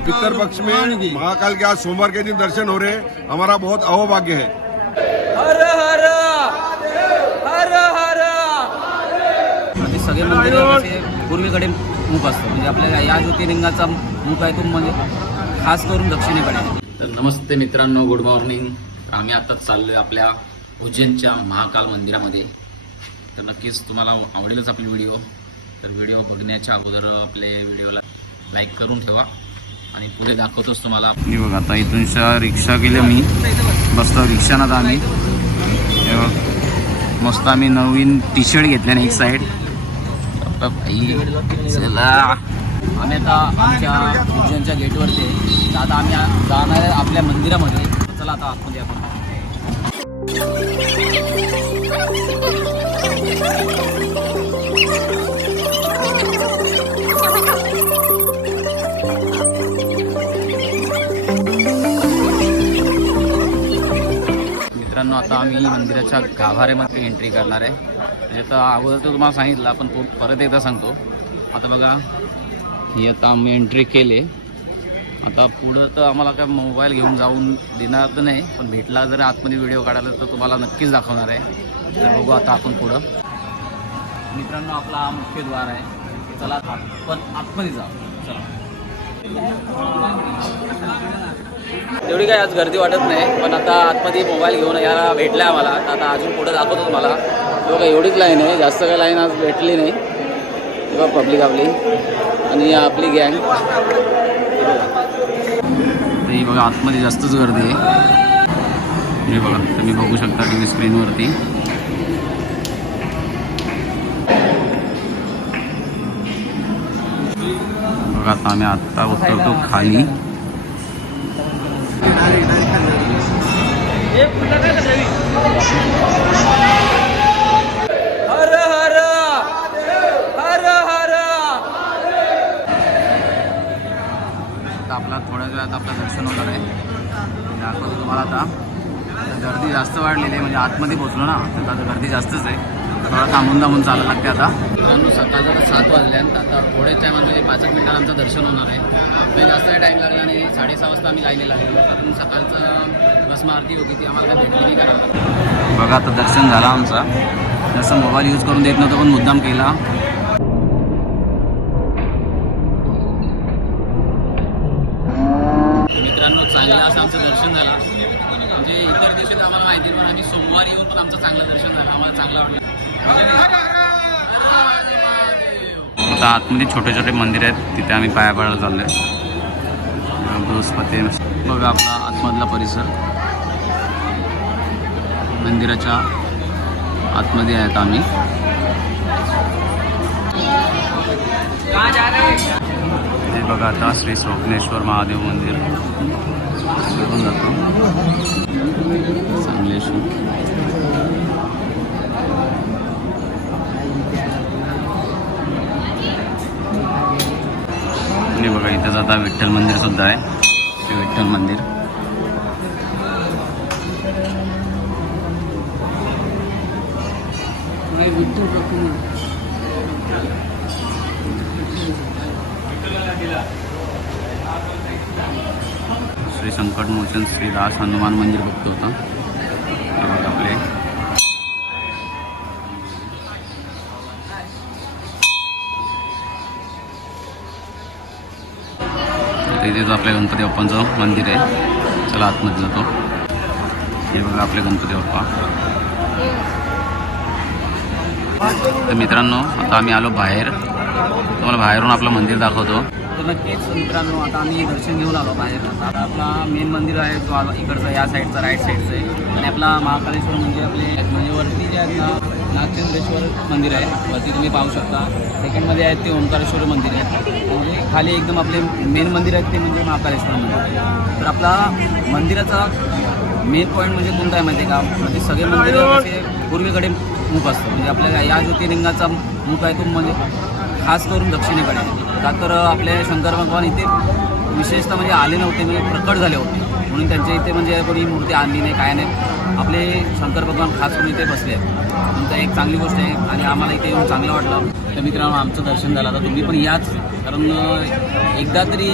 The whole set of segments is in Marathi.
पितर पक्ष में महाकाल के आज सोमवार के दिन दर्शन हो रहे हैं। हमारा बहुत अहोभाग्य है। हर हर हर हर। सगळे मंदिर कसे पूर्वेकडे मुख असतं. म्हणजे आपल्या या ज्योतिर्लिंगाचा मुख आहे तो म्हणजे खास करून दक्षिणेकडे तर नमस्ते मित्रांनो गुड मॉर्निंग आम्ही आत्ताच चाललोय आपल्या उज्जैनच्या महाकाल मंदिरामध्ये. तर नक्कीच तुम्हाला आवडेलच आपली व्हिडिओ. तर व्हिडिओ बघण्याच्या अगोदर आपले व्हिडिओला लाईक करून ठेवा. आणि पुढे दाखवतोच तुम्हाला. मी बघा आता इथूनच्या रिक्षा गेल्या मी बसतो रिक्षानं आता आम्ही. हे बघ, मस्त आम्ही नवीन टी शर्ट घेतल्याने एक साईड चला. आम्ही आता आमच्या उज्जैनच्या गेटवरती आता आम्ही जाणार आपल्या मंदिरामध्ये. चला आता आतमध्ये आपण. मित्रांनो आता आम्ही मंदिराच्या गाभाऱ्यामध्ये एंट्री करणार आहे. म्हणजे आता अगोदर तर तुम्हाला सांगितलं आपण परत एकदा सांगतो. आता बघा ही आता आम्ही एंट्री केली. आता पुढं तर आम्हाला काय मोबाईल घेऊन जाऊन देणार तर नाही पण भेटला जर आतमध्ये व्हिडिओ काढायला तर तुम्हाला नक्कीच दाखवणार आहे. तर बघू आता आपण पुढं. मित्रांनो आपला हा मुख्य द्वार आहे. चला आपण आतमध्ये जाऊ. चला. तेवढी काय आज गर्दी वाटत नाही पण आता आतमध्ये मोबाईल घेऊन यायला भेटला आम्हाला. आता अजून पुढे दाखवतो तुम्हाला. तो काय एवढीच लाईन आहे जास्त काही लाईन आज भेटली नाही. तेव्हा पब्लिक आपली आणि आपली गँग ही बघा आतमध्ये जास्तच गर्दी आहे. हे बघा तुम्ही बघू शकता टी व्ही स्क्रीनवरती बघा आता आम्ही आत्ता उतरतो खाली. आपला थोड्या वेळात आपलं दर्शन होणार आहे. दाखवतो तुम्हाला आता. गर्दी जास्त वाढलेली आहे म्हणजे आतमध्ये पोचलो ना तर आता गर्दी जास्तच आहे. थोडा थांबून थांबून चालायला लागते आता. मित्रांनो सकाळचं तर सात वाजल्यात आता थोड्याच टायमामध्ये पाचच मिनिटात आमचं दर्शन होणार आहे. आपल्याला जास्त टाईम लागला नाही. साडेसहा वाजता आम्ही लाईनी लागलेलो. कारण सकाळचं भस्म आरती होती ती आम्हाला भेटली नाही करायला बघा आता दर्शन झालं आमचा. जसं मोबाईल यूज करून देत नव्हतं पण मुद्दाम केला. मित्रांनो चांगलं असं आमचं दर्शन झालं. म्हणजे इतर दिवशी आम्हाला माहिती नाही, पण आम्ही सोमवारी येऊन पण आमचं चांगलं दर्शन झालं. आम्हाला चांगलं वाटलं. आता आतमध्ये छोटे छोटे मंदिर आहेत तिथे आम्ही पाया पडायला चाललोय. बृहस्पती बघा आपला आतमधला परिसर. मंदिराच्या आतमध्ये आहेत आम्ही. हे बघा आता श्री स्वप्नेश्वर महादेव मंदिर. तिकडून जातो. सांगलेश्वर आता विठ्ठल मंदिर सुद्धा आहे. श्री विठ्ठल मंदिर. श्री संकट मोचन श्री दास हनुमान मंदिर बघतो होता हे बघा आपले आता इथेच आपल्या गणपती बाप्पांचं मंदिर आहे. चला आतमध्ये जातो. हे बघा आपले गणपती बाप्पा. तर मित्रांनो आता आम्ही आलो बाहेर. तुम्हाला बाहेरून आपलं मंदिर दाखवतो. तर नक्कीच मित्रांनो आता आम्ही दर्शन घेऊन आलो बाहेर. आता आपला मेन मंदिर आहे जो आ- इकडचा या साईडचा राईट साईडचं आहे. आणि आपला महाकालेश्वर म्हणजे आपले म्हणजे वरती जे आहेत ना नागचंद्रेश्वर मंदिर आहे. वरती तुम्ही पाहू शकता. सेकंडमध्ये आहेत ते ओंकारेश्वर मंदिर आहे. म्हणजे खाली एकदम आपले मेन मंदिर आहेत ते म्हणजे महाकालेश्वर मंदिर. तर आपला मंदिराचा मेन पॉईंट म्हणजे कोणता आहे माहिती आहे का? म्हणजे सगळे मंदिर कसे पूर्वेकडे मुख असतं. म्हणजे आपल्या या ज्योतिर्लिंगाचा मुख आहे तो म्हणजे खास करून दक्षिणेकडे. का तर आपले शंकर भगवान इथे विशेषतः म्हणजे आले नव्हते म्हणजे प्रकट झाले होते. म्हणून त्यांच्या इथे म्हणजे कोणी मूर्ती आणली नाही काय नाही. आपले शंकर भगवान खास करून इथे बसले. आहेत तुमचं एक चांगली गोष्ट आहे आणि आम्हाला इथे येऊन चांगलं वाटलं. तर मित्रांनो आमचं दर्शन झालं. तर तुम्ही पण याच. कारण एकदा तरी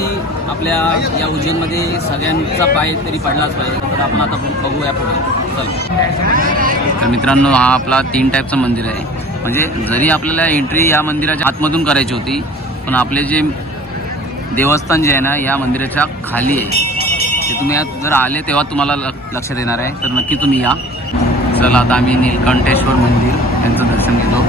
आपल्या या उज्जैनमध्ये सगळ्यांचा पाय तरी पडलाच पाहिजे. तर आपण आता बघूया पुढे. चला. तर मित्रांनो हा आपला तीन टाईपचं मंदिर आहे. म्हणजे जरी आपल्याला एंट्री या मंदिराच्या आतमधून करायची होती पण आपले जे देवस्थान जे आहे ना या मंदिराच्या खाली आहे. ते तुम्ही यात जर आले तेव्हा तुम्हाला ल- लक्षात येणार आहे तर नक्की तुम्ही या. चला आता आम्ही नीलकंठेश्वर मंदिर यांचं दर्शन घेतो.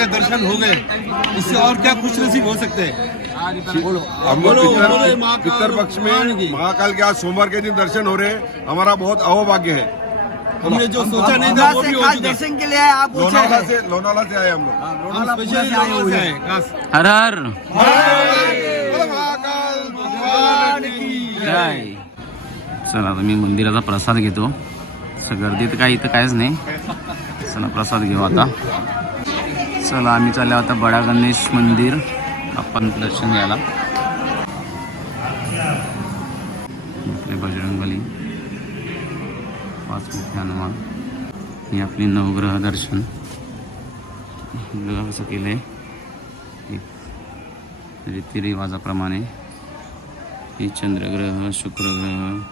के दर्शन हो गए इससे और क्या खुश नसीब हो सकते हैं? हम लोग बोलो, बोलो, पितर महाकाल पक्ष में महाकाल के आज सोमवार के दिन दर्शन हो रहे हैं हमारा बहुत अहोभाग्य है। हमने जो सोचा नहीं था वो भी हो चुका। दर्शन के लिए आए आप पूछे। लोनावाला से लोनावाला से आए हम लोग। हम स्पेशली लोगों से आए खास। हर हर। बोलो महाकाल भगवान की काय चला आता मी मंदिराचा प्रसाद घेतो. असं गर्दी तर काय इथं काहीच नाही. चला प्रसाद घेऊ आता. चला आम्ही चाललो आता बडा गणेश मंदिर. आपण दर्शन घ्यायला. आपले बजरंगबली. पाच मुख्य हनुमान. ही आपली नवग्रह दर्शन. कसं केलंय. आहे रीतिरिवाजाप्रमाणे ही चंद्रग्रह शुक्रग्रह.